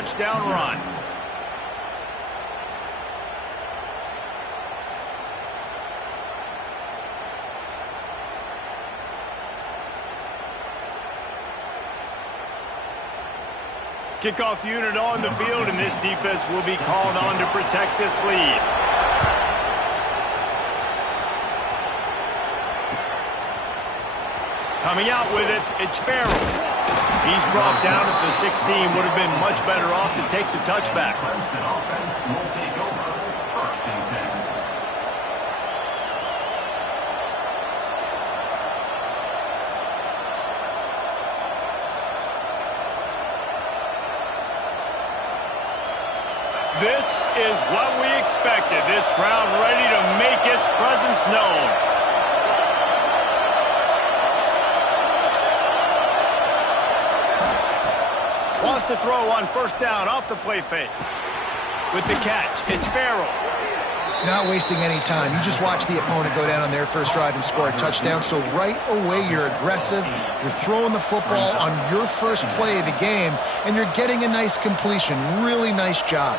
touchdown run. Kickoff unit on the field, and this defense will be called on to protect this lead. Coming out with it, it's Farrell. He's brought down at the 16. Would have been much better off to take the touchback. This is what we expected. This crowd ready to make its presence known. Wants to throw on first down off the play fake. With the catch, it's Farrell. Not wasting any time. You just watch the opponent go down on their first drive and score a touchdown. So right away, you're aggressive. You're throwing the football on your first play of the game, and you're getting a nice completion. Really nice job.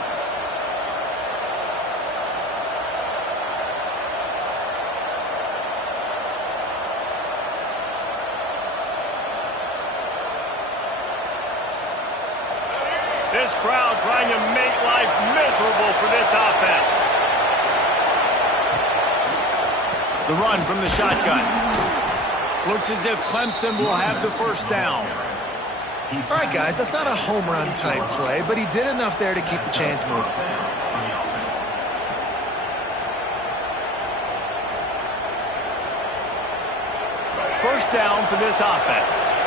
This crowd trying to make life miserable for this offense. The run from the shotgun. Looks as if Clemson will have the first down. All right, guys, that's not a home run type play, but he did enough there to keep the chains moving. First down for this offense.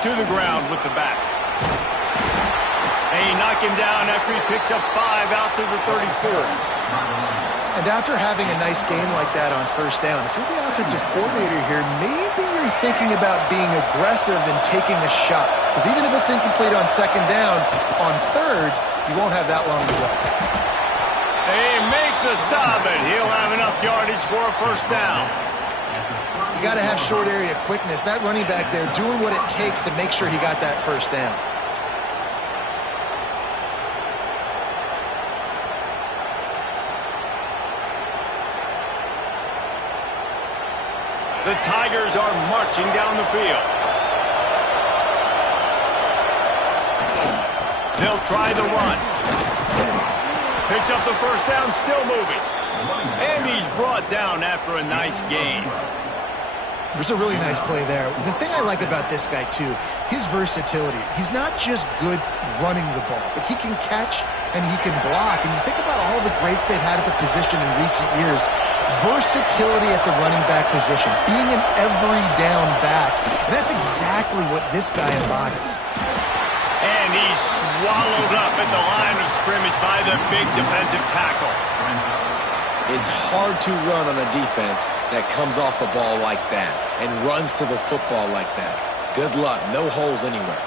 To the ground with the back. And he knocked him down after he picks up 5 out to the 34. And after having a nice game like that on first down, if you're the offensive coordinator here, maybe you're thinking about being aggressive and taking a shot. Because even if it's incomplete on second down, on third, you won't have that long to go. They make the stop, and he'll have enough yardage for a first down. You got to have short area quickness. That running back there doing what it takes to make sure he got that first down. The Tigers are marching down the field. They'll try the run. Picks up the first down, still moving. And he's brought down after a nice gain. There's a really nice play there. The thing I like about this guy, too, his versatility. He's not just good running the ball, but he can catch and he can block. And you think about all the greats they've had at the position in recent years. Versatility at the running back position, being an every down back. And that's exactly what this guy embodies. And he's swallowed up at the line of scrimmage by the big defensive tackle. It's hard to run on a defense that comes off the ball like that and runs to the football like that. Good luck. No holes anywhere.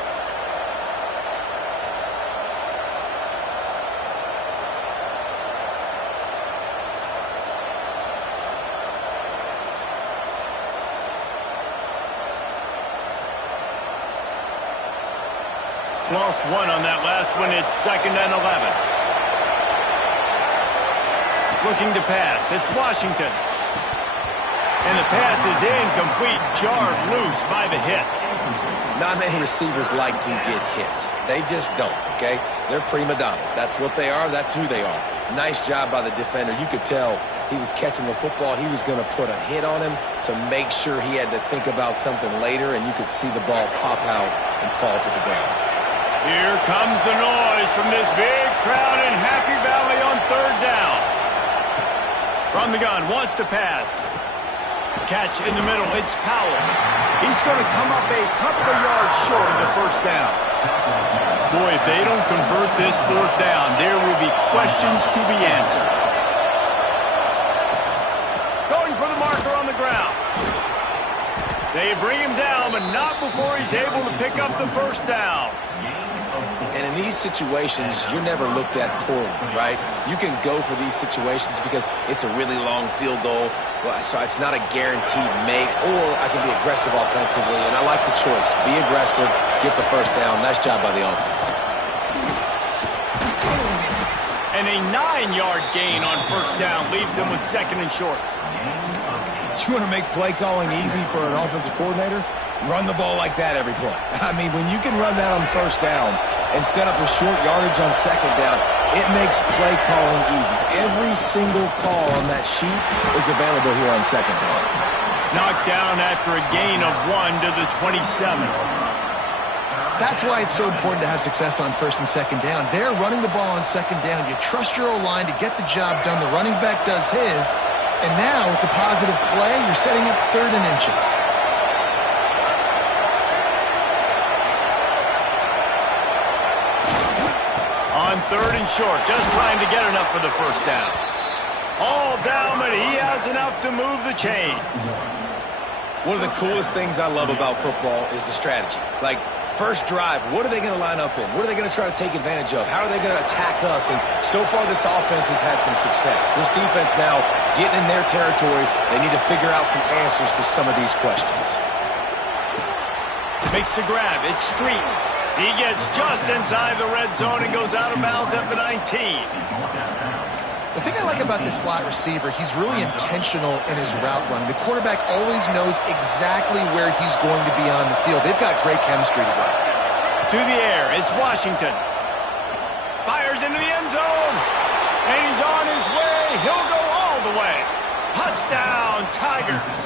Lost one on that last one. It's 2nd and 11. Looking to pass. It's Washington. And the pass is incomplete. Jarred loose by the hit. Not many receivers like to get hit. They just don't, okay? They're prima donnas. That's what they are. That's who they are. Nice job by the defender. You could tell he was catching the football. He was going to put a hit on him to make sure he had to think about something later, and you could see the ball pop out and fall to the ground. Here comes the noise from this big crowd in Happy Valley on 3rd down. From the gun, wants to pass. Catch in the middle, it's Powell. He's going to come up a couple of yards short of the first down. Boy, if they don't convert this 4th down, there will be questions to be answered. Going for the marker on the ground. They bring him down, but not before he's able to pick up the first down. And in these situations, you're never looked at poorly, right? You can go for these situations because it's a really long field goal, so it's not a guaranteed make, or I can be aggressive offensively, and I like the choice. Be aggressive, get the first down. Nice job by the offense. And a 9-yard gain on first down leaves them with second and short. You want to make play calling easy for an offensive coordinator? Run the ball like that every play. I mean, when you can run that on first down and set up a short yardage on second down, it makes play calling easy. Every single call on that sheet is available here on second down. Knocked down after a gain of 1 to the 27. That's why it's so important to have success on first and second down. They're running the ball on second down. You trust your O-line to get the job done. The running back does his. And now, with the positive play, you're setting up 3rd and inches. On 3rd and short, just trying to get enough for the first down. All down, but he has enough to move the chains. One of the coolest things I love about football is the strategy. Like, first drive, what are they going to line up in? What are they going to try to take advantage of? How are they going to attack us? And so far, this offense has had some success. This defense now getting in their territory. They need to figure out some answers to some of these questions. Makes the grab. It's Street. He gets just inside the red zone and goes out of bounds at the 19. The thing I like about this slot receiver, he's really intentional in his route running. The quarterback always knows exactly where he's going to be on the field. They've got great chemistry together. To the air, it's Washington. Fires into the end zone. And he's on his way. He'll go all the way. Touchdown, Tigers.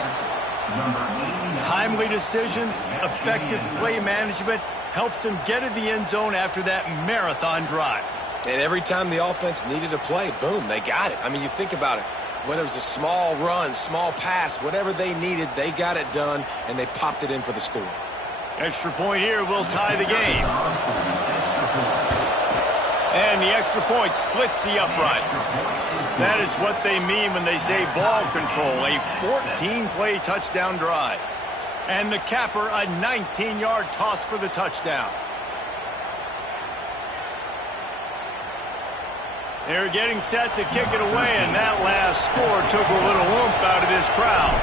Timely decisions, effective play management helps them get to the end zone after that marathon drive. And every time the offense needed a play, boom, they got it. I mean, you think about it. Whether it was a small run, small pass, whatever they needed, they got it done, and they popped it in for the score. Extra point here will tie the game. And the extra point splits the uprights. That is what they mean when they say ball control, a 14-play touchdown drive. And the capper, a 19-yard toss for the touchdown. They're getting set to kick it away, and that last score took a little oomph out of this crowd.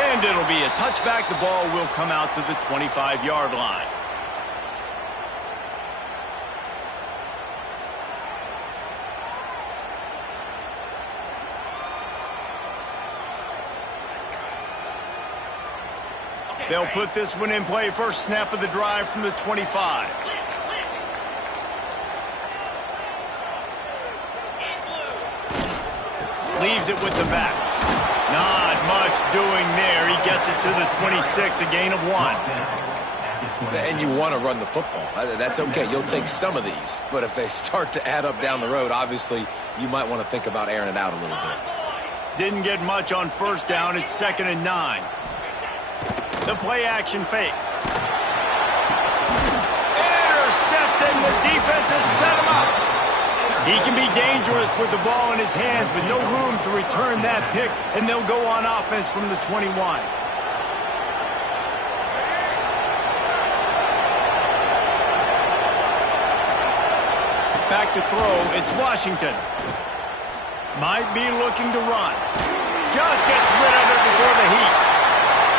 And it'll be a touchback. The ball will come out to the 25-yard line. They'll put this one in play. First snap of the drive from the 25. Leaves it with the back. Not much doing there. He gets it to the 26, a gain of 1. And you want to run the football. That's okay. You'll take some of these. But if they start to add up down the road, obviously you might want to think about airing it out a little bit. Didn't get much on first down. It's 2nd and 9. The play-action fake. Intercepted. The defense has set him up. He can be dangerous with the ball in his hands with no room to return that pick, and they'll go on offense from the 21. Back to throw. It's Washington. Might be looking to run. Just gets rid of it before the heat.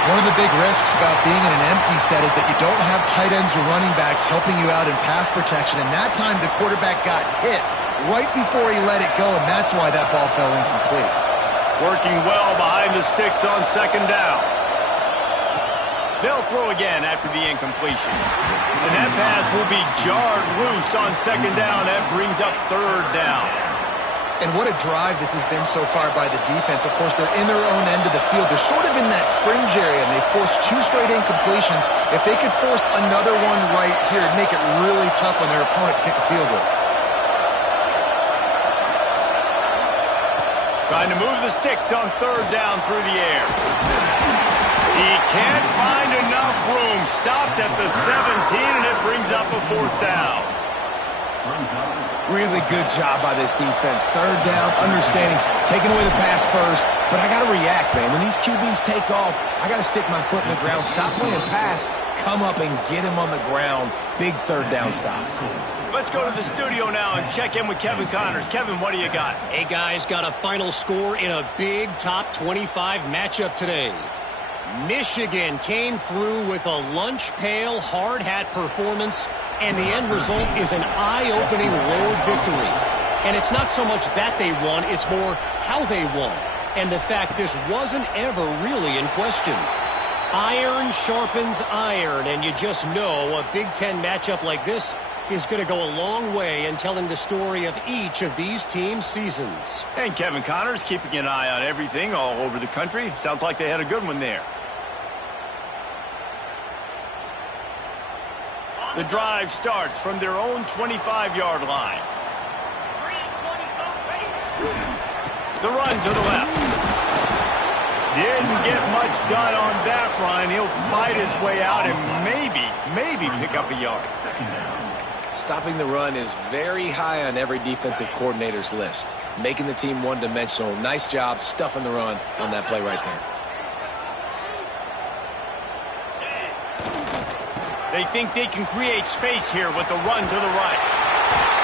One of the big risks about being in an empty set is that you don't have tight ends or running backs helping you out in pass protection. And that time the quarterback got hit right before he let it go, and that's why that ball fell incomplete. Working well behind the sticks on 2nd down. They'll throw again after the incompletion. And that pass will be jarred loose on 2nd down. That brings up 3rd down. And what a drive this has been so far by the defense. Of course, they're in their own end of the field. They're sort of in that fringe area, and they forced 2 straight incompletions. If they could force another one right here, it'd make it really tough on their opponent to kick a field goal. Trying to move the sticks on 3rd down through the air. He can't find enough room. Stopped at the 17, and it brings up a 4th down. Really good job by this defense. Third down, understanding, taking away the pass first. But I got to react, man. When these QBs take off, I got to stick my foot in the ground, stop playing pass, come up and get him on the ground. Big third down stop. Let's go to the studio now and check in with Kevin Connors. Kevin, what do you got? Hey, guys, got a final score in a big top 25 matchup today. Michigan came through with a lunch pail hard hat performance, and the end result is an eye-opening road victory. And it's not so much that they won, it's more how they won, and the fact this wasn't ever really in question. Iron sharpens iron, and you just know a Big Ten matchup like this is going to go a long way in telling the story of each of these teams' seasons. And Kevin Connors keeping an eye on everything all over the country. Sounds like they had a good one there. The drive starts from their own 25-yard line. The run to the left. Didn't get much done on that run. He'll fight his way out and maybe pick up a yard. Stopping the run is very high on every defensive coordinator's list. Making the team one-dimensional. Nice job stuffing the run on that play right there. They think they can create space here with the run to the right.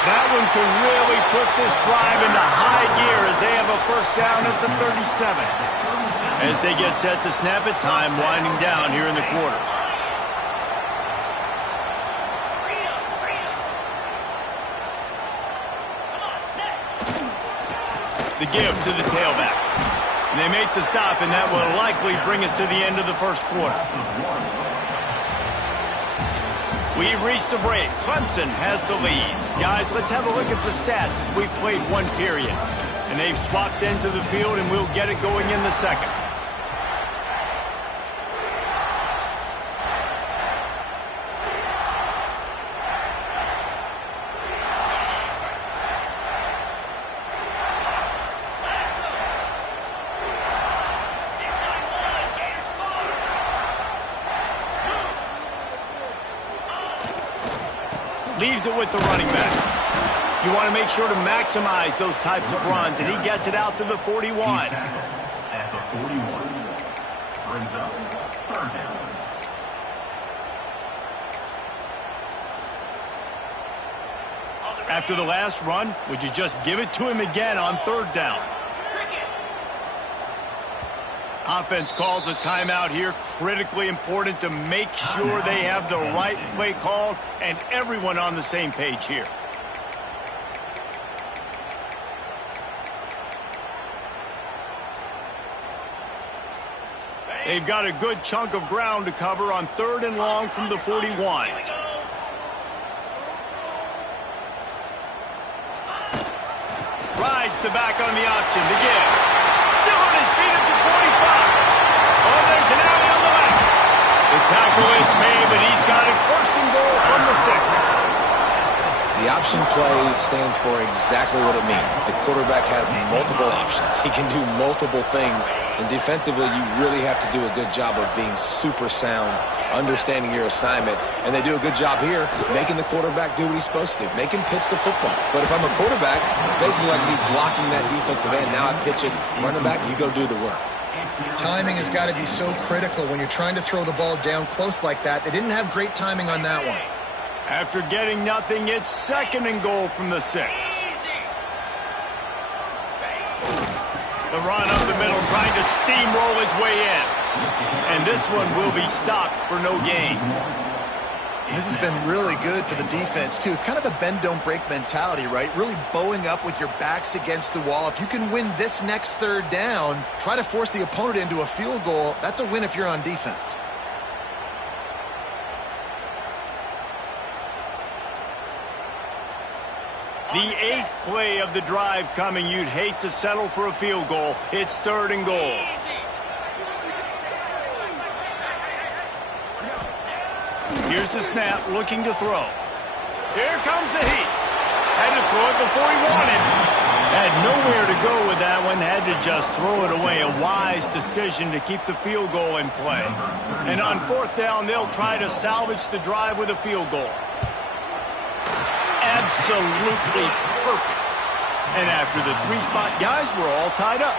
That one can really put this drive into high gear as they have a first down at the 37. As they get set to snap it, time winding down here in the quarter. The give to the tailback. And they make the stop, and that will likely bring us to the end of the first quarter. We've reached the break. Clemson has the lead. Guys, let's have a look at the stats as we've played one period. And they've swapped into the field, and we'll get it going in the second. Leaves it with the running back. You want to make sure to maximize those types of runs, and he gets it out to the 41. At the 41, brings up third down. After the last run, would you just give it to him again on third down? Offense calls a timeout here. Critically important to make sure they have the right play called and everyone on the same page here. They've got a good chunk of ground to cover on third and long from the 41. Rides the back on the option to give. Still on his feet at the 45. Oh, there's an alley on the left. The tackle is made, but he's got it first and goal from the 6. The option play stands for exactly what it means. The quarterback has multiple options. He can do multiple things. And defensively, you really have to do a good job of being super sound, understanding your assignment. And they do a good job here, making the quarterback do what he's supposed to do, make him pitch the football. But if I'm a quarterback, it's basically like me blocking that defensive end. Now I pitch it, run the back, you go do the work. Timing has got to be so critical when you're trying to throw the ball down close like that. They didn't have great timing on that one. After getting nothing, it's second and goal from the 6. The run up the middle, trying to steamroll his way in. And this one will be stopped for no gain. This has been really good for the defense, too. It's kind of a bend-don't-break mentality, right? Really bowing up with your backs against the wall. If you can win this next third down, try to force the opponent into a field goal. That's a win if you're on defense. The 8th play of the drive coming. You'd hate to settle for a field goal. It's third and goal. Here's the snap, looking to throw. Here comes the heat. Had to throw it before he wanted. Had nowhere to go with that one. Had to just throw it away. A wise decision to keep the field goal in play. And on fourth down, they'll try to salvage the drive with a field goal. absolutely perfect. And after the 3-spot, guys, we're all tied up.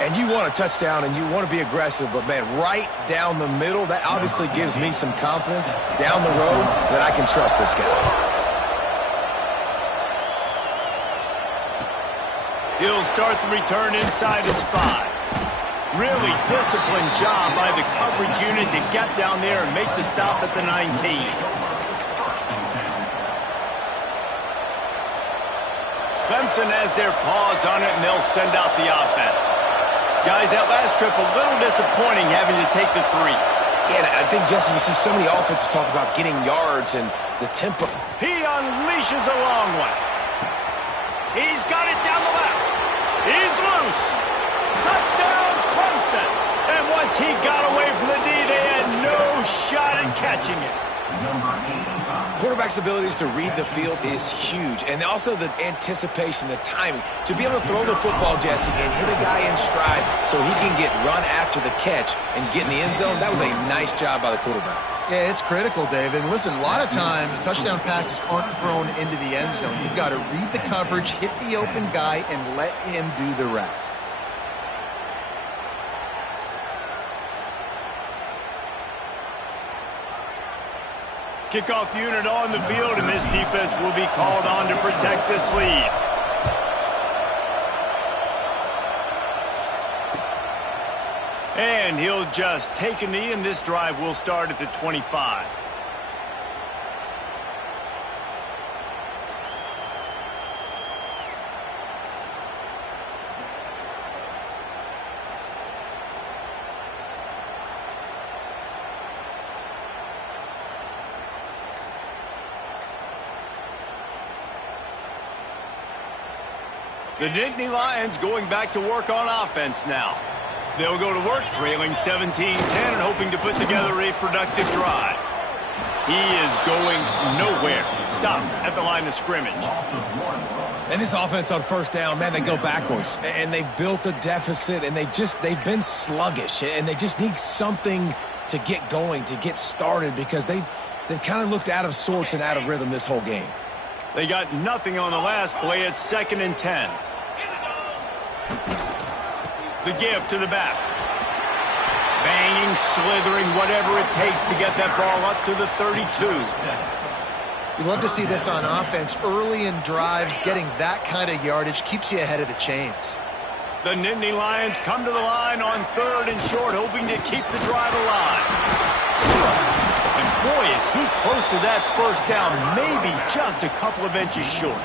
And you want a touchdown and you want to be aggressive, but, man, right down the middle, that obviously gives me some confidence down the road that I can trust this guy. He'll start the return inside his 5. Really disciplined job by the coverage unit to get down there and make the stop at the 19. Clemson has their paws on it, and they'll send out the offense. Guys, that last trip a little disappointing having to take the 3. Yeah, I think, Jesse, you see so many offenses talk about getting yards and the tempo. He unleashes a long one. He's got it down the left. He's loose. Touchdown, Clemson. And once he got away from the D, they had no shot at catching it. Quarterback's abilities to read the field is huge, and also the anticipation, the timing. To be able to throw the football, Jesse, and hit a guy in stride so he can get run after the catch and get in the end zone, that was a nice job by the quarterback. Yeah, it's critical, David. And listen, a lot of times touchdown passes aren't thrown into the end zone. You've got to read the coverage, hit the open guy, and let him do the rest. Kickoff unit on the field, and this defense will be called on to protect this lead. And he'll just take a knee, and this drive will start at the 25. The Nittany Lions going back to work on offense now. They'll go to work trailing 17-10 and hoping to put together a productive drive. He is going nowhere. Stop at the line of scrimmage. And this offense on first down, man, they go backwards. And they've built a deficit, and they've been sluggish. And they just need something to get going, to get started, because they've kind of looked out of sorts and out of rhythm this whole game. They got nothing on the last play. It's 2nd and 10. The give to the back. Banging, slithering, whatever it takes to get that ball up to the 32. You love to see this on offense. Early in drives, getting that kind of yardage keeps you ahead of the chains. The Nittany Lions come to the line on 3rd and short, hoping to keep the drive alive. And boy, is he close to that first down, maybe just a couple of inches short.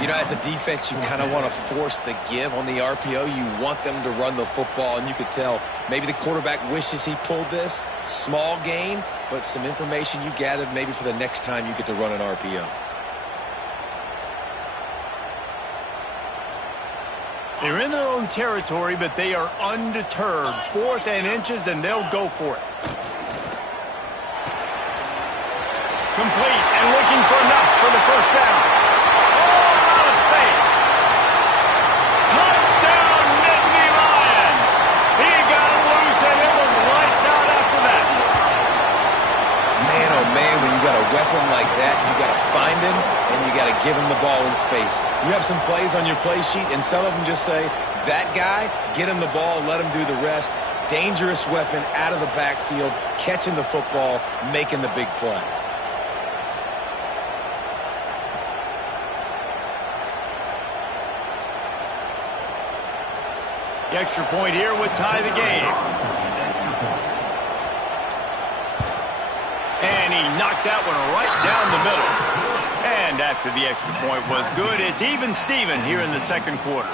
You know, as a defense, you kind of want to force the give on the RPO. You want them to run the football, and you could tell maybe the quarterback wishes he pulled this. Small gain, but some information you gathered maybe for the next time you get to run an RPO. They're in their own territory, but they are undeterred. 4th and inches, and they'll go for it. Complete and looking for enough for the first down. When you got a weapon like that, you got to find him, and you got to give him the ball in space. You have some plays on your play sheet, and some of them just say, that guy, get him the ball, let him do the rest. Dangerous weapon out of the backfield, catching the football, making the big play. The extra point here would tie the game. And he knocked that one right down the middle. And after the extra point was good, it's even Steven here in the 2nd quarter.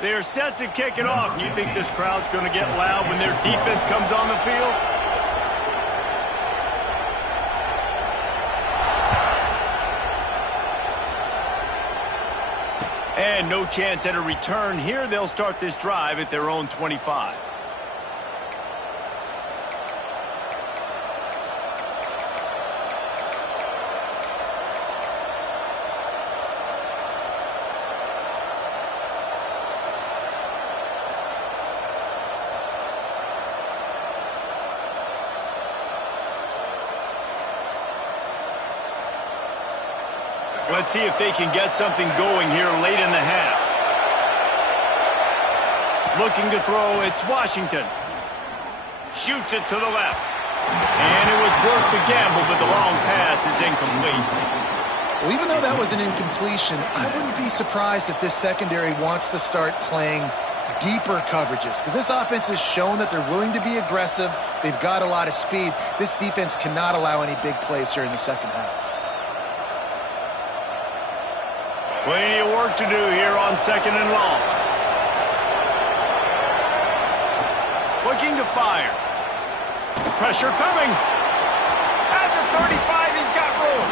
They're set to kick it off. You think this crowd's going to get loud when their defense comes on the field? And no chance at a return here. They'll start this drive at their own 25. Let's see if they can get something going here late in the half. Looking to throw, it's Washington. Shoots it to the left. And it was worth the gamble, but the long pass is incomplete. Well, even though that was an incompletion, I wouldn't be surprised if this secondary wants to start playing deeper coverages, because this offense has shown that they're willing to be aggressive. They've got a lot of speed. This defense cannot allow any big plays here in the second half. Plenty of work to do here on 2nd and long. Looking to fire. Pressure coming. At the 35, he's got room.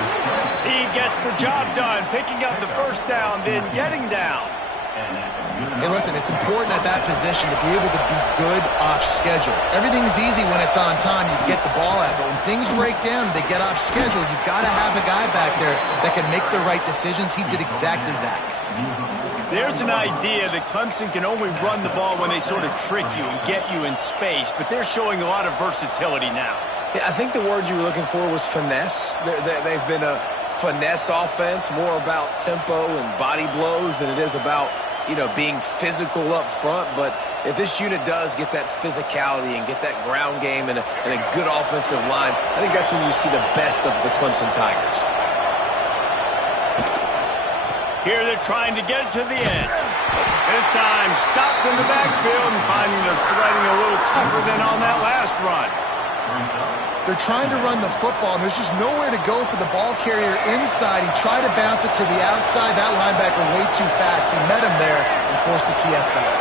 He gets the job done, picking up the first down, then getting down. Hey, listen, it's important at that position to be able to be good off schedule. Everything's easy when it's on time. You get the ball out, but when things break down, they get off schedule. You've got to have a guy back there that can make the right decisions. He did exactly that. There's an idea that Clemson can only run the ball when they sort of trick you and get you in space, but they're showing a lot of versatility now. Yeah, I think the word you were looking for was finesse. They've been a finesse offense, more about tempo and body blows than it is about, being physical up front. But if this unit does get that physicality and get that ground game and a good offensive line, I think that's when you see the best of the Clemson Tigers. Here they're trying to get to the end. This time stopped in the backfield and finding the sledding a little tougher than on that last run. They're trying to run the football, and there's just nowhere to go for the ball carrier inside. He tried to bounce it to the outside. That linebacker way too fast. He met him there and forced the TFL.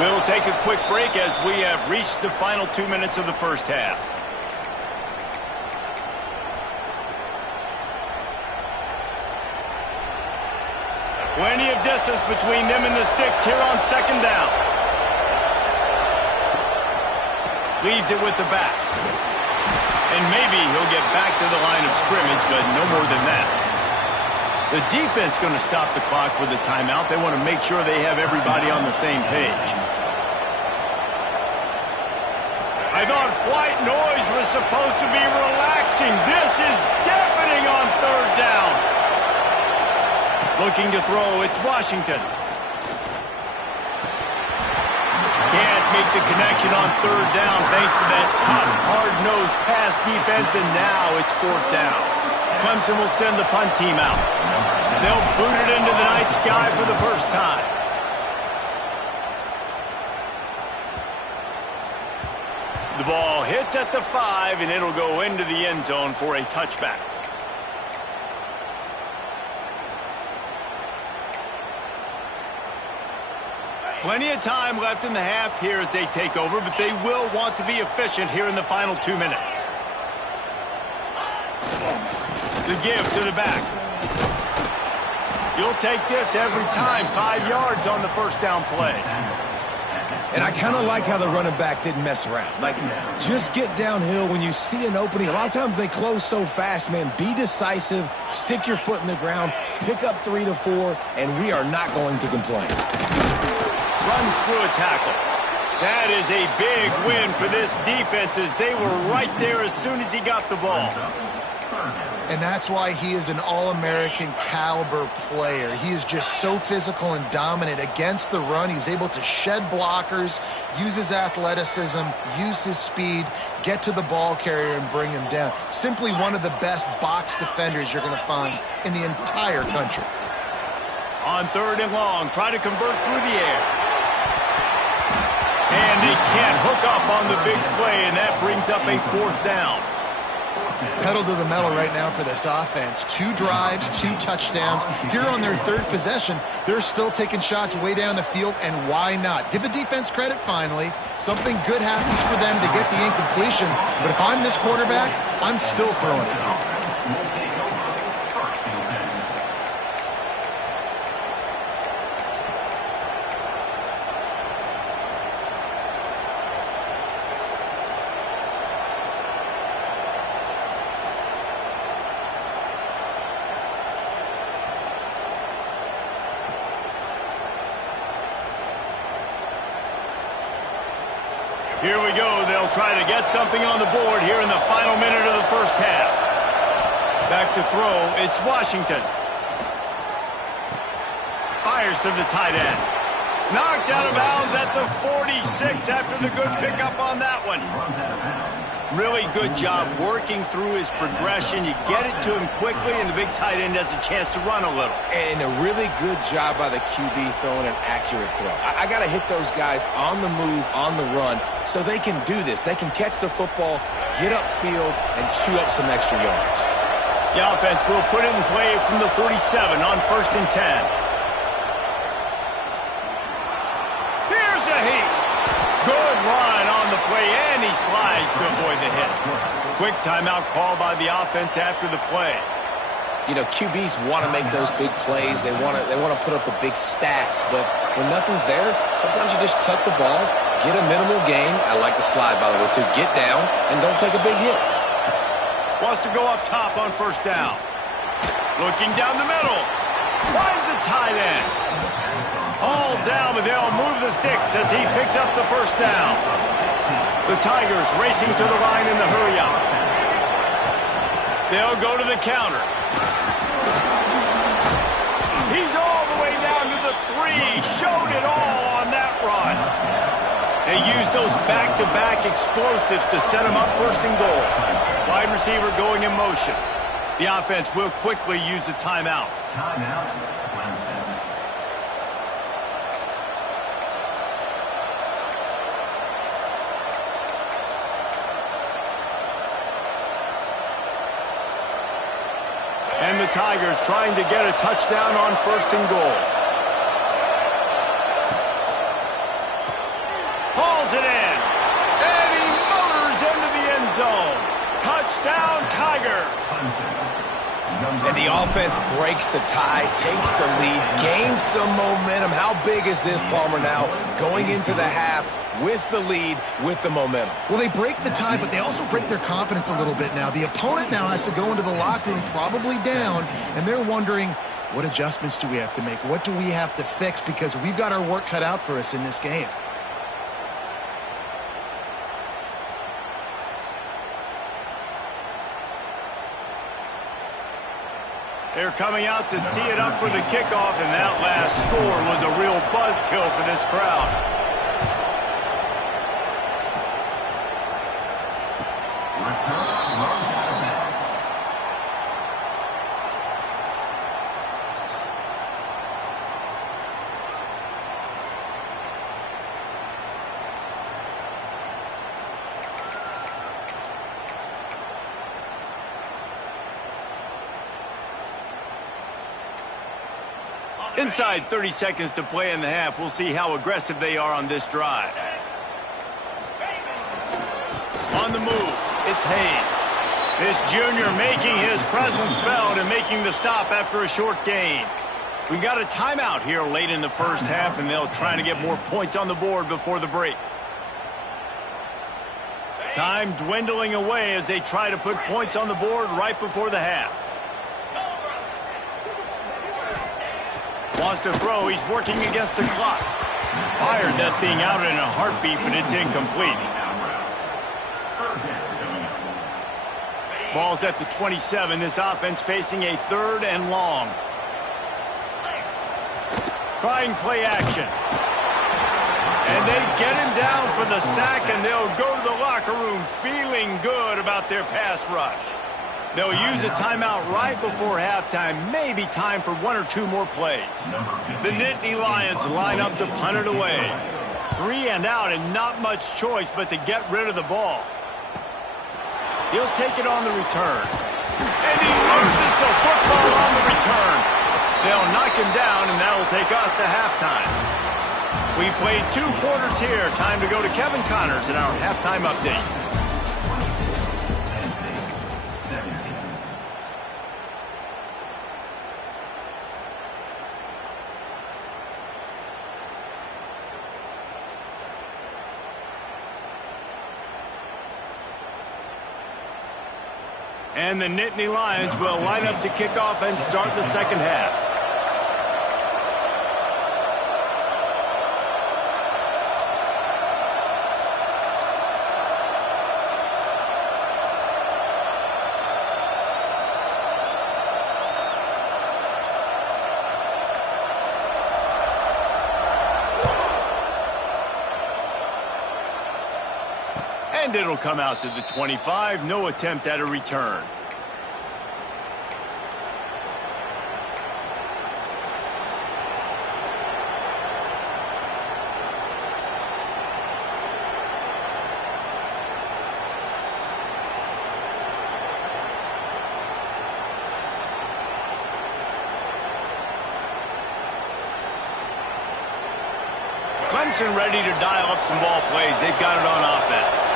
We'll take a quick break as we have reached the final 2 minutes of the first half. Plenty of distance between them and the sticks here on 2nd down. Leaves it with the back. And maybe he'll get back to the line of scrimmage, but no more than that. The defense going to stop the clock with a timeout. They want to make sure they have everybody on the same page. I thought white noise was supposed to be relaxing. This is deafening on 3rd down. Looking to throw, it's Washington. Can't make the connection on 3rd down thanks to that top, hard-nosed pass defense, and now it's 4th down. Clemson will send the punt team out. They'll boot it into the night sky for the first time. The ball hits at the 5, and it'll go into the end zone for a touchback. Plenty of time left in the half here as they take over, but they will want to be efficient here in the final 2 minutes. The give to the back. You'll take this every time. 5 yards on the first down play. And I kind of like how the running back didn't mess around. Like, just get downhill when you see an opening. A lot of times they close so fast, man. Be decisive, stick your foot in the ground, pick up 3 to 4, and we are not going to complain. Runs through a tackle. That is a big win for this defense as they were right there as soon as he got the ball. And that's why he is an All-American caliber player. He is just so physical and dominant against the run. He's able to shed blockers, use his athleticism, use his speed, get to the ball carrier and bring him down. Simply one of the best box defenders you're going to find in the entire country. On 3rd and long, try to convert through the air. And he can't hook up on the big play, and that brings up a 4th down. Pedal to the metal right now for this offense. 2 drives, 2 touchdowns. Here on their 3rd possession, they're still taking shots way down the field, and why not? Give the defense credit finally. Something good happens for them to get the incompletion, but if I'm this quarterback, I'm still throwing it. Here we go. They'll try to get something on the board here in the final minute of the first half. Back to throw, it's Washington. Fires to the tight end. Knocked out of bounds at the 46 after the good pickup on that one. Really good job working through his progression. You get it to him quickly, and the big tight end has a chance to run a little. And a really good job by the QB throwing an accurate throw. I got to hit those guys on the move, on the run, so they can do this. They can catch the football, get upfield, and chew up some extra yards. The offense will put it in play from the 47 on 1st and 10. Here's a heat. Good run on the play, and he slides to avoid the hit. Quick timeout call by the offense after the play. You know, QBs want to make those big plays. They want to put up the big stats, but when nothing's there, sometimes you just tuck the ball, get a minimal gain. I like the slide, by the way, too. Get down and don't take a big hit. Wants to go up top on 1st down. Looking down the middle. Finds a tight end. All down, but they'll move the sticks as he picks up the 1st down. The Tigers racing to the line in the hurry-up. They'll go to the counter. He's all the way down to the 3. Showed it all on that run. They use those back-to-back explosives to set him up 1st and goal. Wide receiver going in motion. The offense will quickly use a timeout. Timeout. 1 second. And the Tigers trying to get a touchdown on 1st and goal. Hauls it in. And he motors into the end zone. Touchdown, Tigers. And the offense breaks the tie, takes the lead, gains some momentum. How big is this, Palmer, now going into the half with the lead, with the momentum? Well, they break the tie, but they also break their confidence a little bit now. The opponent now has to go into the locker room probably down, and they're wondering, what adjustments do we have to make? What do we have to fix? Because we've got our work cut out for us in this game. They're coming out to tee it up for the kickoff, and that last score was a real buzzkill for this crowd. Return runs out of bounds. Inside 30 seconds to play in the half. We'll see how aggressive they are on this drive. On the move, it's Hayes. This junior making his presence felt and making the stop after a short gain. We got a timeout here late in the 1st half, and they'll try to get more points on the board before the break. Time dwindling away as they try to put points on the board right before the half. Wants to throw. He's working against the clock. Fired that thing out in a heartbeat, but it's incomplete. Ball's at the 27. This offense facing a 3rd and long. Trying play action. And they get him down for the sack, and they'll go to the locker room feeling good about their pass rush. They'll use a timeout right before halftime. Maybe time for 1 or 2 more plays. The Nittany Lions line up to punt it away. 3 and out, and not much choice but to get rid of the ball. He'll take it on the return. And he loses the football on the return. They'll knock him down, and that'll take us to halftime. We played 2 quarters here. Time to go to Kevin Connors in our halftime update. And the Nittany Lions will line up to kick off and start the 2nd half. And it'll come out to the 25. No attempt at a return. Clemson ready to dial up some ball plays. They've got it on offense.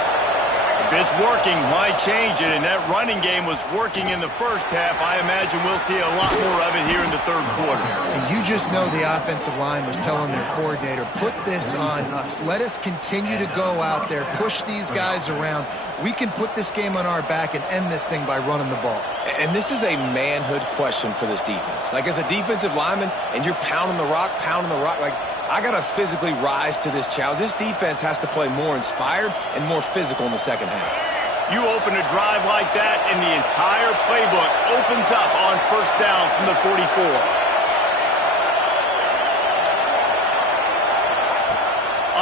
If it's working, why change it? And that running game was working in the first half. I imagine we'll see a lot more of it here in the third quarter. And you just know the offensive line was telling their coordinator, put this on us. Let us continue to go out there, push these guys around. We can put this game on our back and end this thing by running the ball. And this is a manhood question for this defense. Like, as a defensive lineman, and you're pounding the rock, like, I got to physically rise to this challenge. This defense has to play more inspired and more physical in the second half. You open a drive like that, and the entire playbook opens up on first down from the 44.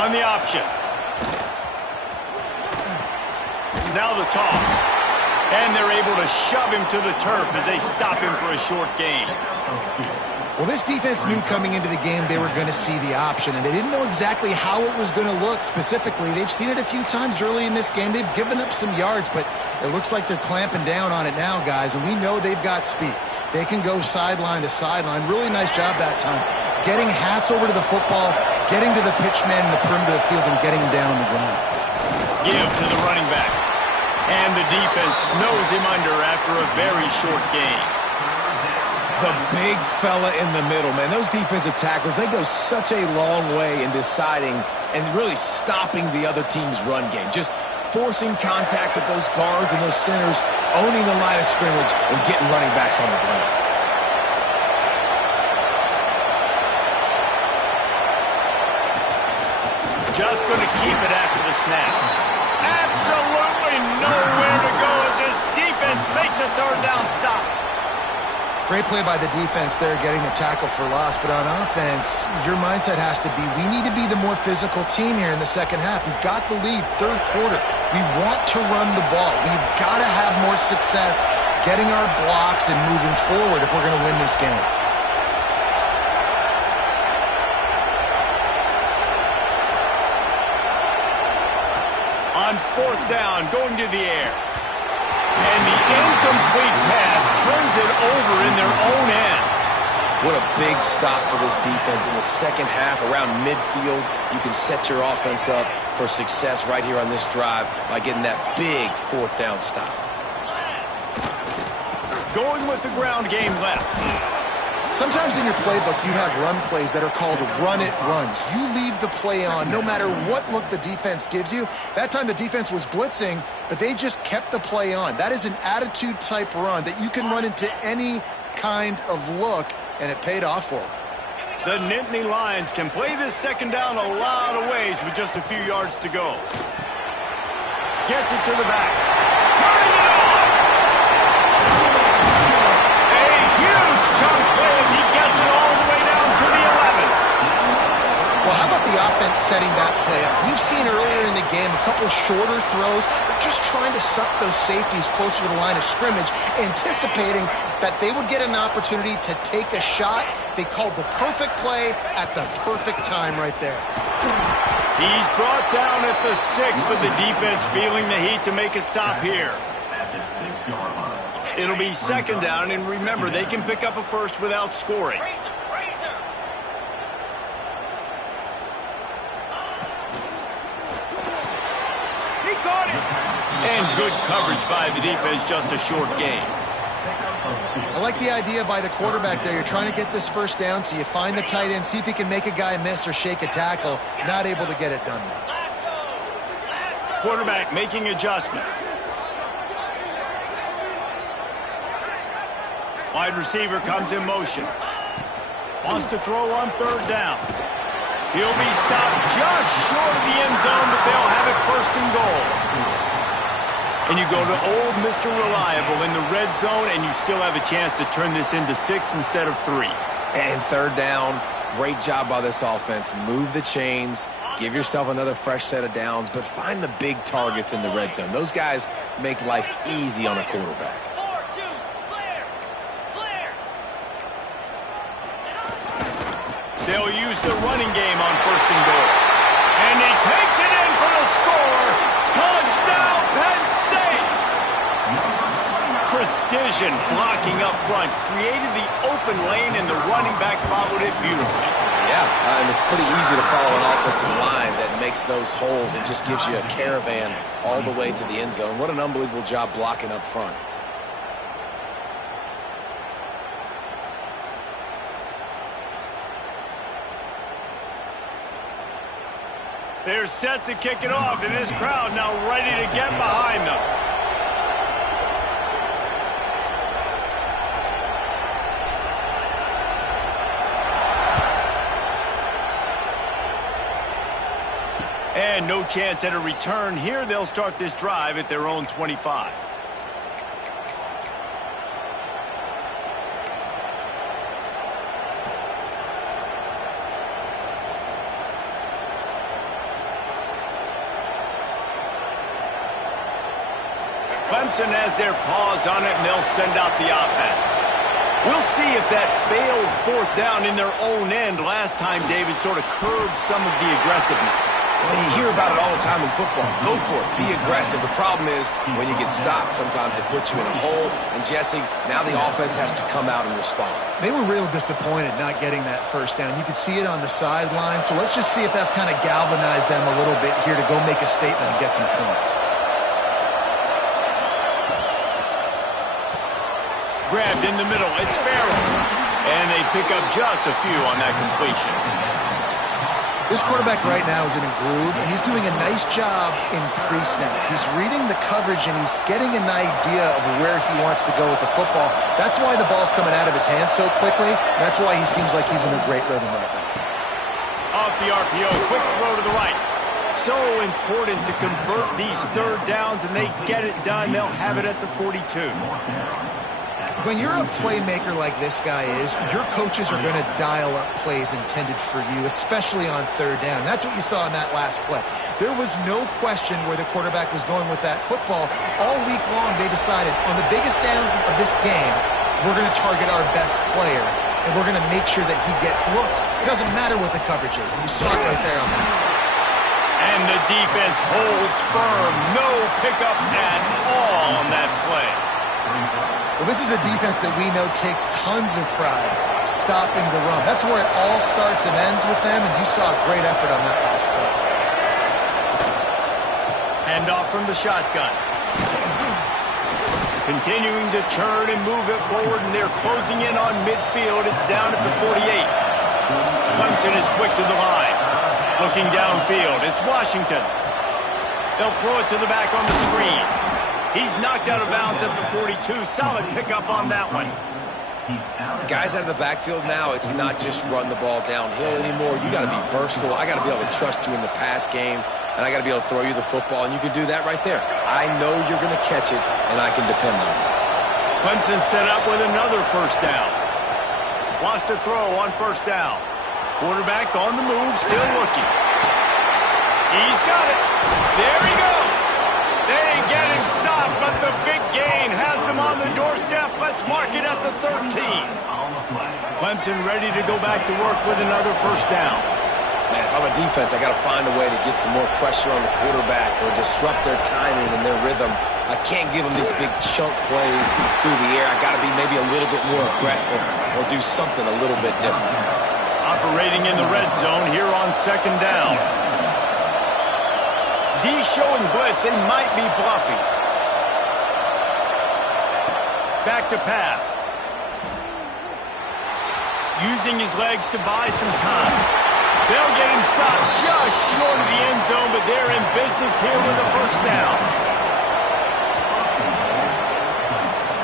On the option. Now the toss. And they're able to shove him to the turf as they stop him for a short gain. Well, this defense knew coming into the game they were going to see the option, and they didn't know exactly how it was going to look specifically. They've seen it a few times early in this game. They've given up some yards, but it looks like they're clamping down on it now, guys, and we know they've got speed. They can go sideline to sideline. Really nice job that time. Getting Hats over to the football, getting to the pitch man in the perimeter of the field, and getting him down on the ground. Give to the running back. And the defense snows him under after a very short gain. The big fella in the middle, man. Those defensive tackles, they go such a long way in deciding and really stopping the other team's run game. Just forcing contact with those guards and those centers, owning the line of scrimmage, and getting running backs on the ground. Just going to keep it after the snap. Absolutely nowhere to go as his defense makes a third down stop. Great play by the defense there, getting the tackle for loss. But on offense, your mindset has to be, we need to be the more physical team here in the second half. We've got the lead, third quarter. We want to run the ball. We've got to have more success getting our blocks and moving forward if we're going to win this game. On fourth down, going to the air. And the incomplete pass turns it over in their own end. What a big stop for this defense in the second half. Around midfield, you can set your offense up for success right here on this drive by getting that big fourth down stop. Going with the ground game left. Sometimes in your playbook, you have run plays that are called run-it runs. You leave the play on no matter what look the defense gives you. That time the defense was blitzing, but they just kept the play on. That is an attitude-type run that you can run into any kind of look, and it paid off for them. The Nittany Lions can play this second down a lot of ways with just a few yards to go. Gets it to the back. Turning it on! Chunk play as he gets it all the way down to the 11. Well, how about the offense setting that play up? We've seen earlier in the game a couple shorter throws. They're just trying to suck those safeties closer to the line of scrimmage, anticipating that they would get an opportunity to take a shot. They called the perfect play at the perfect time right there. He's brought down at the 6, but the defense feeling the heat to make a stop here. At the 6-yard line. It'll be second down, and remember, they can pick up a first without scoring. He caught it! And good coverage by the defense, just a short gain. I like the idea by the quarterback there. You're trying to get this first down, so you find the tight end, see if he can make a guy miss or shake a tackle. Not able to get it done. Quarterback making adjustments. Wide receiver comes in motion. Wants to throw on third down. He'll be stopped just short of the end zone, but they'll have it first and goal. And you go to old Mr. Reliable in the red zone, and you still have a chance to turn this into 6 instead of 3. And third down, great job by this offense. Move the chains, Give yourself another fresh set of downs, but find the big targets in the red zone. Those guys make life easy on a quarterback. They'll use the running game on 1st and goal. And he takes it in for the score. Touchdown, Penn State! Precision blocking up front. Created the open lane, and the running back followed it beautifully. Yeah, and it's pretty easy to follow an offensive line that makes those holes and just gives you a caravan all the way to the end zone. What an unbelievable job blocking up front. They're set to kick it off, and this crowd now ready to get behind them. And no chance at a return here. They'll start this drive at their own 25. Clemson has their paws on it, and they'll send out the offense. We'll see if that failed 4th down in their own end last time, David, sort of curbed some of the aggressiveness. Well, you hear about it all the time in football. Go for it. Be aggressive. The problem is when you get stopped, sometimes it puts you in a hole. And, Jesse, now the offense has to come out and respond. They were real disappointed not getting that 1st down. You could see it on the sideline. So let's just see if that's kind of galvanized them a little bit here to go make a statement and get some points. Grabbed in the middle. It's Farrell. And they pick up just a few on that completion. This quarterback right now is in a groove, and he's doing a nice job in pre-snap. He's reading the coverage, and he's getting an idea of where he wants to go with the football. That's why the ball's coming out of his hands so quickly. That's why he seems like he's in a great rhythm right now. Off the RPO, quick throw to the right. So important to convert these 3rd downs, and they get it done. They'll have it at the 42. When you're a playmaker like this guy is, your coaches are going to dial up plays intended for you, especially on 3rd down. That's what you saw in that last play. There was no question where the quarterback was going with that football. All week long, they decided on the biggest downs of this game, we're going to target our best player, and we're going to make sure that he gets looks. It doesn't matter what the coverage is, and you saw it right there on that. And the defense holds firm. No pickup at all on that play. Well, this is a defense that we know takes tons of pride stopping the run. That's where it all starts and ends with them, and you saw a great effort on that last play. Hand off from the shotgun. Continuing to turn and move it forward, and they're closing in on midfield. It's down at the 48. Clemson is quick to the line. Looking downfield, it's Washington. They'll throw it to the back on the screen. He's knocked out of bounds at the 42. Solid pickup on that one. Guys out of the backfield now, it's not just run the ball downhill anymore. You got to be versatile. I got to be able to trust you in the pass game, and I got to be able to throw you the football, and you can do that right there. I know you're going to catch it, and I can depend on you. Clemson set up with another 1st down. Wants to throw on 1st down. Quarterback on the move, still looking. He's got it. There he goes. They didn't get him stopped, but the big gain has them on the doorstep. Let's mark it at the 13. Clemson ready to go back to work with another 1st down. Man, if I'm a defense, I got to find a way to get some more pressure on the quarterback or disrupt their timing and their rhythm. I can't give them these big chunk plays through the air. I got to be maybe a little bit more aggressive or do something a little bit different. Operating in the red zone here on 2nd down. D showing blitz. They might be bluffing. Back to pass. Using his legs to buy some time. They'll get him stopped just short of the end zone, but they're in business here with a 1st down.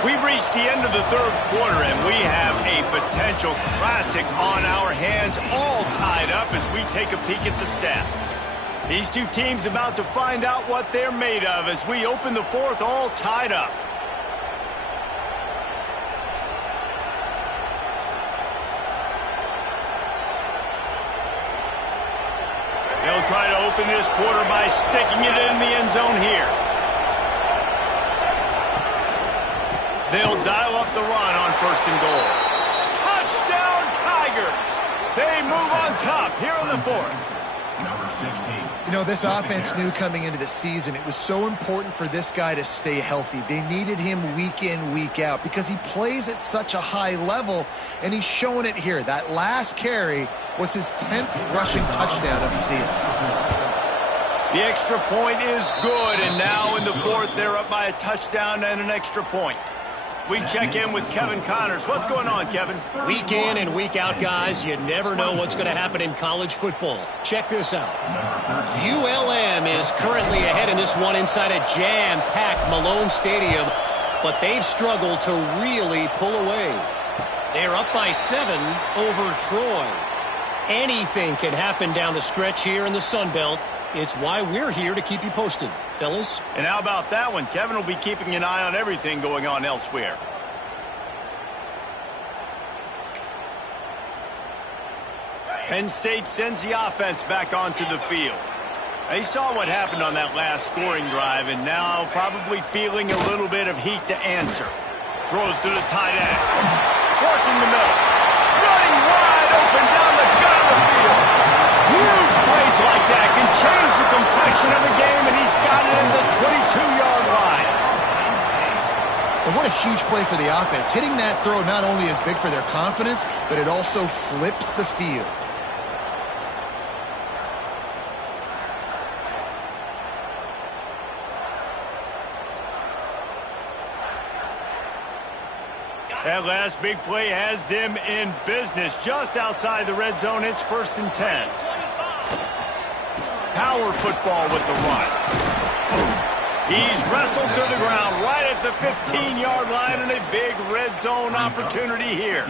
We've reached the end of the 3rd quarter, and we have a potential classic on our hands, all tied up as we take a peek at the stats. These two teams about to find out what they're made of as we open the 4th, all tied up. They'll try to open this quarter by sticking it in the end zone here. They'll dial up the run on 1st and goal. Touchdown, Tigers! They move on top here in the 4th. Number 16. You know, this offense knew coming into the season it was so important for this guy to stay healthy. They needed him week in, week out because he plays at such a high level, and he's showing it here. That last carry was his 10th rushing touchdown of the season. The extra point is good, and now in the 4th, they're up by a touchdown and an extra point. We check in with Kevin Connors. What's going on, Kevin? Week in and week out, guys, you never know what's going to happen in college football. Check this out. ULM is currently ahead in this one inside a jam-packed Malone Stadium, but they've struggled to really pull away. They're up by 7 over Troy. Anything can happen down the stretch here in the Sun Belt. It's why we're here to keep you posted, fellas. And how about that one? Kevin will be keeping an eye on everything going on elsewhere. Penn State sends the offense back onto the field. They saw what happened on that last scoring drive, and now probably feeling a little bit of heat to answer. Throws to the tight end. Working the middle. Running wide open down the gut of the field. Huge plays like that can change the complexion of the game, and he's got it at the 22-yard line. And what a huge play for the offense. Hitting that throw not only is big for their confidence, but it also flips the field. That last big play has them in business just outside the red zone. It's 1st and 10. Power football with the run. He's wrestled to the ground right at the 15-yard line, and a big red zone opportunity here.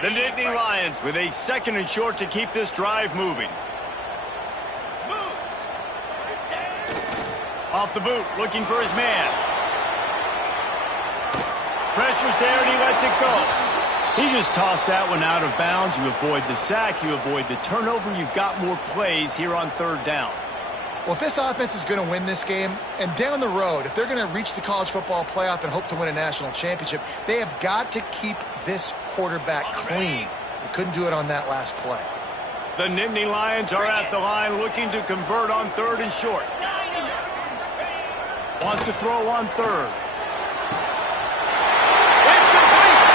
The Nittany Lions with a 2nd and short to keep this drive moving. Off the boot, looking for his man. Pressure's there, and he lets it go. He just tossed that one out of bounds. You avoid the sack, you avoid the turnover. You've got more plays here on 3rd down. Well, if this offense is going to win this game, and down the road, if they're going to reach the college football playoff and hope to win a national championship, they have got to keep this quarterback clean. They couldn't do it on that last play. The Nittany Lions are at the line looking to convert on 3rd and short. Wants to throw on 3rd. It's complete!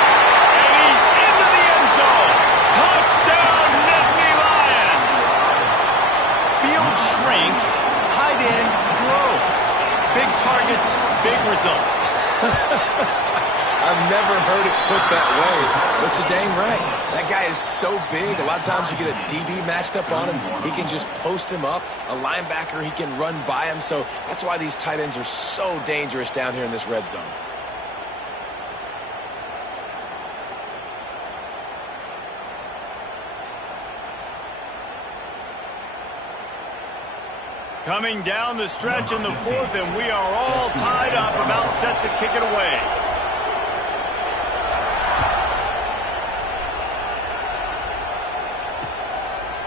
And he's into the end zone! Touchdown, Nittany Lions! Field shrinks, tight end grows. Big targets, big results. I've never heard it put that way, but you're dang right. That guy is so big. A lot of times you get a DB matched up on him. He can just post him up. A linebacker, he can run by him. So that's why these tight ends are so dangerous down here in this red zone. Coming down the stretch in the 4th, and we are all tied up, about set to kick it away.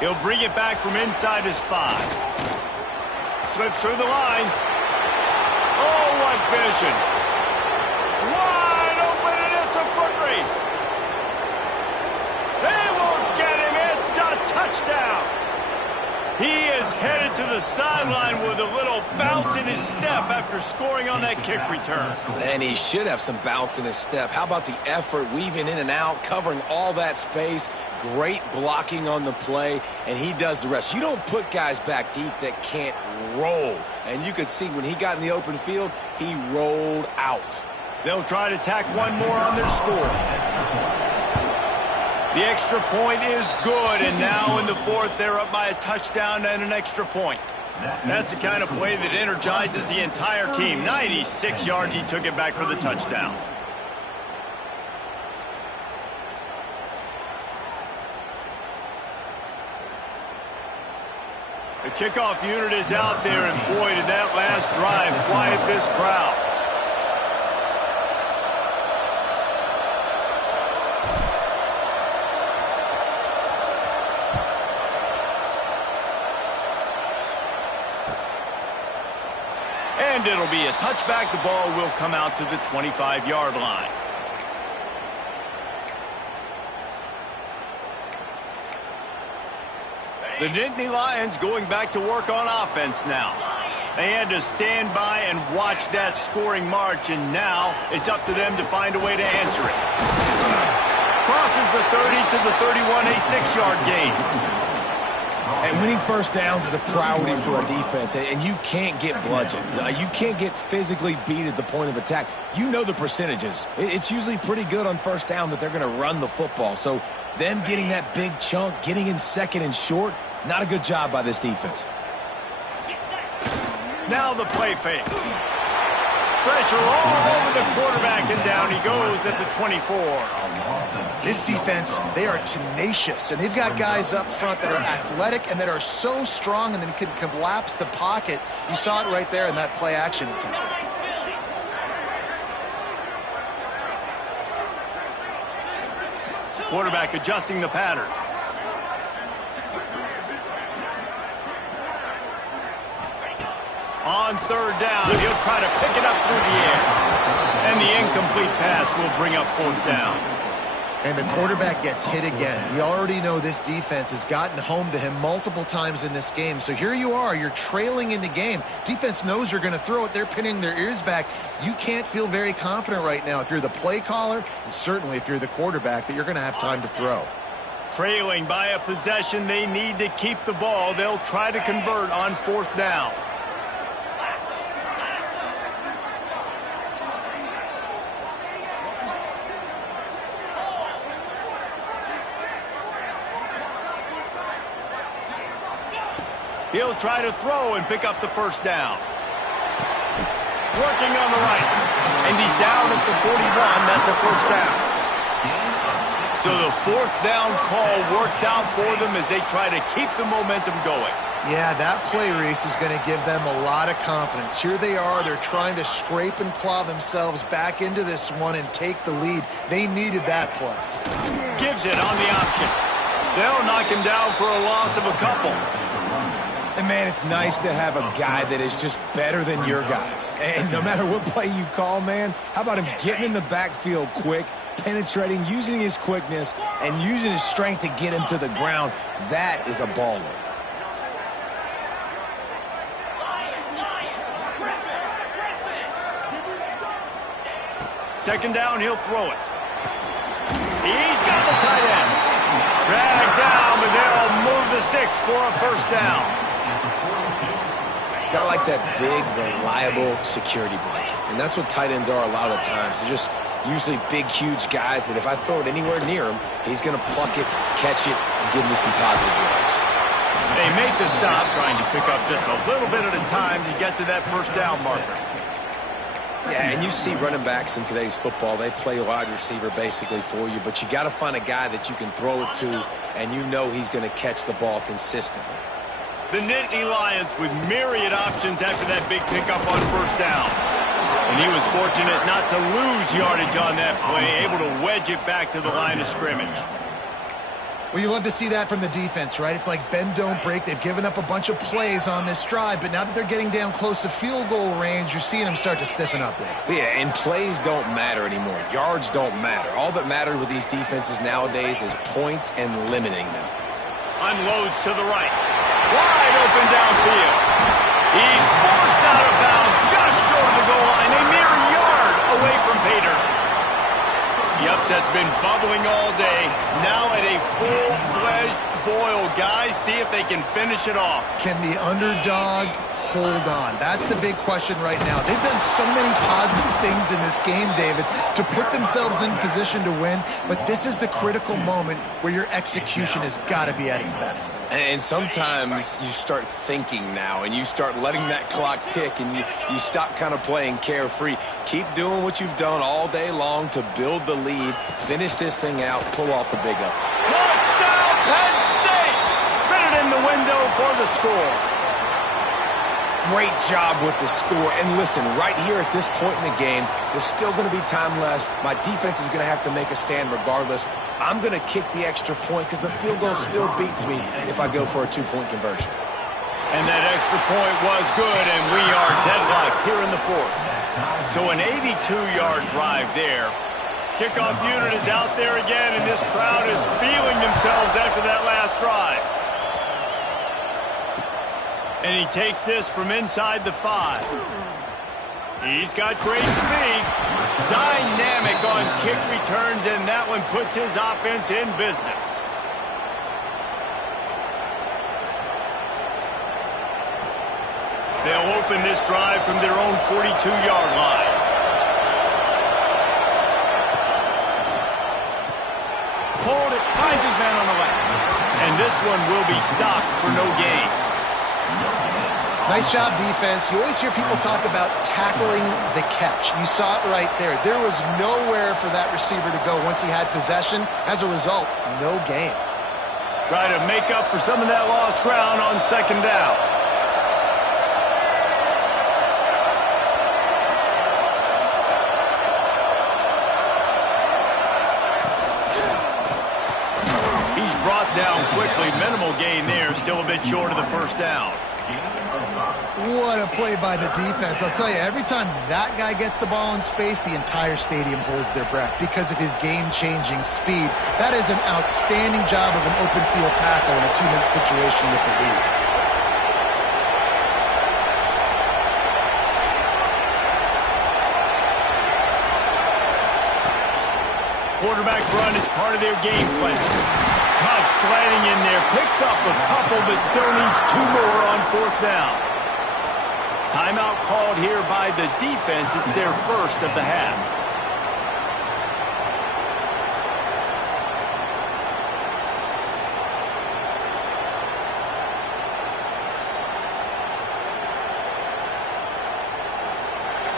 He'll bring it back from inside his 5. Slips through the line. Oh, what vision. Wide open, and it's a foot race. They won't get him. It's a touchdown. He is headed to the sideline with a little bounce in his step after scoring on that kick return. And he should have some bounce in his step. How about the effort, weaving in and out, covering all that space, great blocking on the play, and he does the rest. You don't put guys back deep that can't roll. And you could see when he got in the open field, he rolled out. They'll try to tack one more on their score. The extra point is good, and now in the 4th, they're up by a touchdown and an extra point. That's the kind of play that energizes the entire team. 96 yards, he took it back for the touchdown. The kickoff unit is out there, and boy, did that last drive quiet this crowd. And it'll be a touchback. The ball will come out to the 25-yard line. The Nittany Lions going back to work on offense now. They had to stand by and watch that scoring march, and now it's up to them to find a way to answer it. Crosses the 30 to the 31, a 6-yard gain. And winning first downs is a priority for a defense, and you can't get bludgeoned. You can't get physically beat at the point of attack. You know the percentages. It's usually pretty good on first down that they're going to run the football. So them getting that big chunk, getting in second and short, not a good job by this defense. Now the play fake. Pressure all over the quarterback, and down he goes at the 24. This defense, they are tenacious, and they've got guys up front that are athletic and that are so strong and then can collapse the pocket. You saw it right there in that play action attempt. Quarterback adjusting the pattern. On third down, he'll try to pick it up through the air. And the incomplete pass will bring up fourth down. And the quarterback gets hit again. We already know this defense has gotten home to him multiple times in this game. So here you are, you're trailing in the game. Defense knows you're going to throw it. They're pinning their ears back. You can't feel very confident right now if you're the play caller, and certainly if you're the quarterback, that you're going to have time to throw. Trailing by a possession, they need to keep the ball. They'll try to convert on fourth down. He'll try to throw and pick up the first down. Working on the right. And he's down at the 41. That's a first down. So the fourth down call works out for them as they try to keep the momentum going. Yeah, that play, Reese, is going to give them a lot of confidence. Here they are. They're trying to scrape and claw themselves back into this one and take the lead. They needed that play. Gives it on the option. They'll knock him down for a loss of a couple. And, man, it's nice to have a guy that is just better than your guys. And no matter what play you call, man, how about him getting in the backfield quick, penetrating, using his quickness, and using his strength to get him to the ground? That is a baller. Second down, he'll throw it. He's got the tight end. Dragged down, but they'll move the sticks for a first down. Kind of like that big, reliable security blanket. And that's what tight ends are a lot of the times. They're just usually big, huge guys that if I throw it anywhere near him, he's going to pluck it, catch it, and give me some positive yards. They make the stop, trying to pick up just a little bit at a time to get to that first down marker. Yeah, and you see running backs in today's football, they play wide receiver basically for you, but you got to find a guy that you can throw it to, and you know he's going to catch the ball consistently. The Nittany Lions with myriad options after that big pickup on first down. And he was fortunate not to lose yardage on that play, able to wedge it back to the line of scrimmage. Well, you love to see that from the defense, right? It's like bend, don't break. They've given up a bunch of plays on this drive, but now that they're getting down close to field goal range, you're seeing them start to stiffen up there. Yeah, and plays don't matter anymore. Yards don't matter. All that matters with these defenses nowadays is points and limiting them. Unloads to the right. Wide open downfield. He's forced out of bounds just short of the goal line, a mere yard away from Pater. The upset's been bubbling all day. Now at a full-fledged boil. Guys, see if they can finish it off. Can the underdog hold on? That's the big question right now. They've done so many positive things in this game, David, to put themselves in position to win, but this is the critical moment where your execution has got to be at its best. And sometimes you start thinking now, and you start letting that clock tick, and you stop kind of playing carefree. Keep doing what you've done all day long to build the lead, finish this thing out, pull off the big up. Touchdown, Penn State! Fit it in the window for the score. Great job with the score. And listen, right here at this point in the game, there's still going to be time left. My defense is going to have to make a stand regardless. I'm going to kick the extra point because the field goal still beats me if I go for a two-point conversion. And that extra point was good, and we are deadlocked here in the fourth. So an 82-yard drive there. Kickoff unit is out there again, and this crowd is feeling themselves after that last drive. And he takes this from inside the 5. He's got great speed. Dynamic on kick returns, and that one puts his offense in business. They'll open this drive from their own 42-yard line. Hold it, finds his man on the left. And this one will be stopped for no gain. Nice job, defense. You always hear people talk about tackling the catch. You saw it right there. There was nowhere for that receiver to go once he had possession. As a result, no gain. Try to make up for some of that lost ground on second down. He's brought down quickly. Minimal gain there. Still a bit short of the first down. What a play by the defense. I'll tell you, every time that guy gets the ball in space, the entire stadium holds their breath because of his game-changing speed. That is an outstanding job of an open field tackle in a 2-minute situation with the lead. Quarterback run is part of their game plan. Tough sliding in there. Picks up a couple, but still needs 2 more on fourth down. Timeout called here by the defense. It's their first of the half.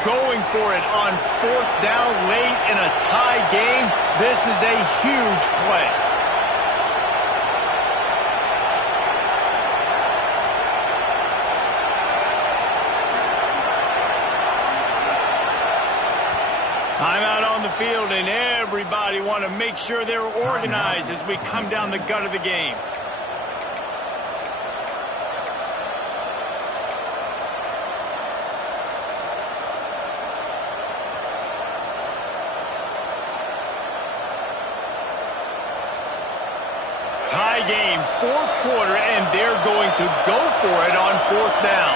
Going for it on fourth down late in a tie game. This is a huge play. Timeout on the field, and everybody want to make sure they're organized as we come down the gut of the game. Tie game, fourth quarter, and they're going to go for it on fourth down.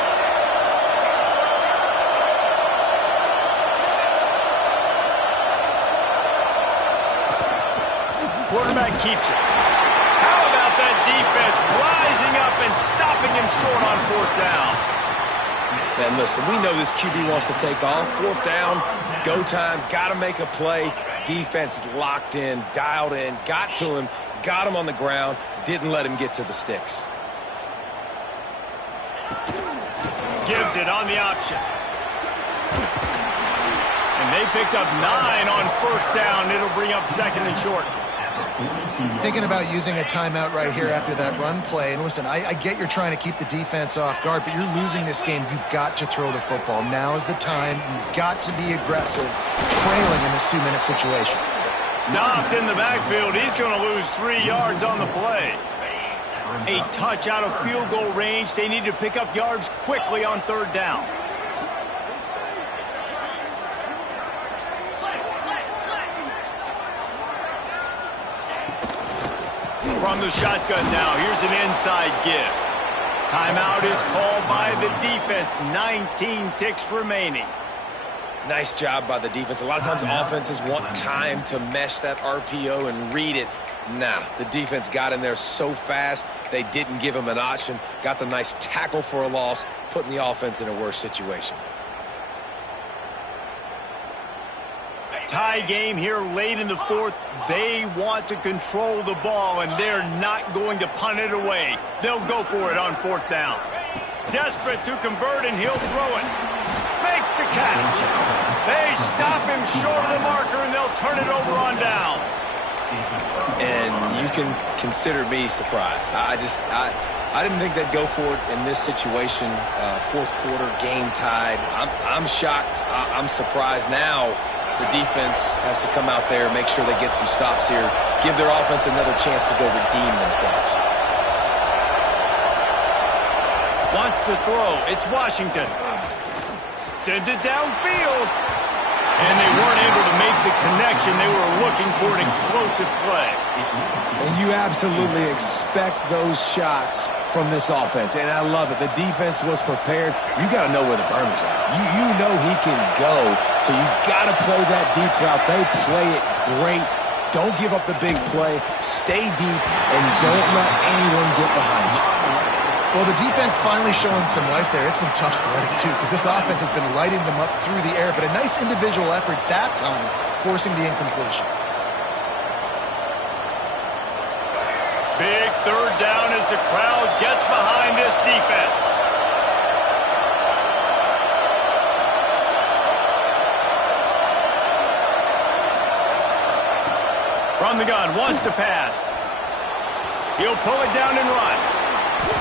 Quarterback keeps it. How about that defense rising up and stopping him short on fourth down? Man, listen, we know this QB wants to take off. Fourth down, go time, got to make a play. Defense locked in, dialed in, got to him, got him on the ground, didn't let him get to the sticks. Gives it on the option. And they picked up 9 on first down. It'll bring up second and short. Thinking about using a timeout right here after that run play. And listen, I get you're trying to keep the defense off guard, but you're losing this game. You've got to throw the football. Now is the time. You've got to be aggressive, trailing in this 2-minute situation. Stopped in the backfield. He's going to lose 3 yards on the play. A touch out of field goal range. They need to pick up yards quickly on third down. From the shotgun now, here's an inside give. Timeout is called by the defense. 19 ticks remaining. Nice job by the defense. A lot of times offenses want time to mesh that RPO and read it. Nah, the defense got in there so fast, they didn't give him an option. Got the nice tackle for a loss, putting the offense in a worse situation. Tie game here late in the fourth. They want to control the ball, and they're not going to punt it away. They'll go for it on fourth down. Desperate to convert, and he'll throw it. Makes the catch. They stop him short of the marker, and they'll turn it over on downs. And you can consider me surprised. I didn't think they'd go for it in this situation. Fourth quarter, game tied. I'm shocked. I'm surprised now. The defense has to come out there, make sure they get some stops here, give their offense another chance to go redeem themselves. Wants to throw. It's Washington. Sends it downfield. And they weren't able to make the connection. They were looking for an explosive play. And you absolutely expect those shots from this offense. And I love it. The defense was prepared. You got to know where the burners are. You know he can go. So you got to play that deep route. They play it great. Don't give up the big play. Stay deep and don't let anyone get behind you. Well, the defense finally showing some life there. It's been tough sledding, too, because this offense has been lighting them up through the air. But a nice individual effort that time, forcing the incompletion. Big third down as the crowd gets behind this defense. From the gun, wants to pass. He'll pull it down and run.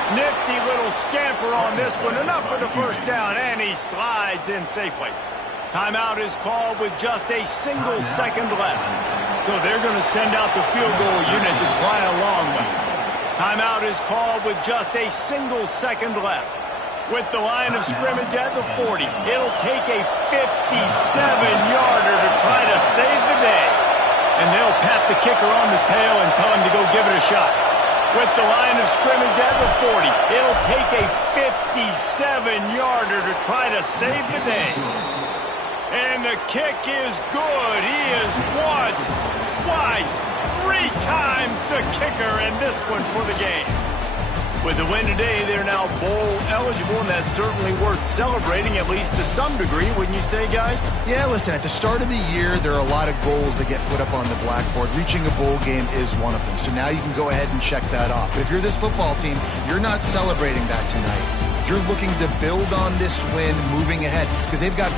Nifty little scamper on this one. Enough for the first down, and he slides in safely. Timeout is called with just a single second left. So they're going to send out the field goal unit to try a long one. Timeout is called with just a single second left. With the line of scrimmage at the 40, it'll take a 57-yarder to try to save the day. And they'll pat the kicker on the tail and tell him to go give it a shot. With the line of scrimmage at the 40, it'll take a 57-yarder to try to save the day. And the kick is good. He is once, twice, 3 times the kicker, and this one for the game. With the win today, they're now bowl eligible, and that's certainly worth celebrating, at least to some degree, wouldn't you say, guys? Yeah, listen, at the start of the year, there are a lot of goals that get put up on the blackboard. Reaching a bowl game is one of them. So now you can go ahead and check that off. But if you're this football team, you're not celebrating that tonight. You're looking to build on this win moving ahead because they've got big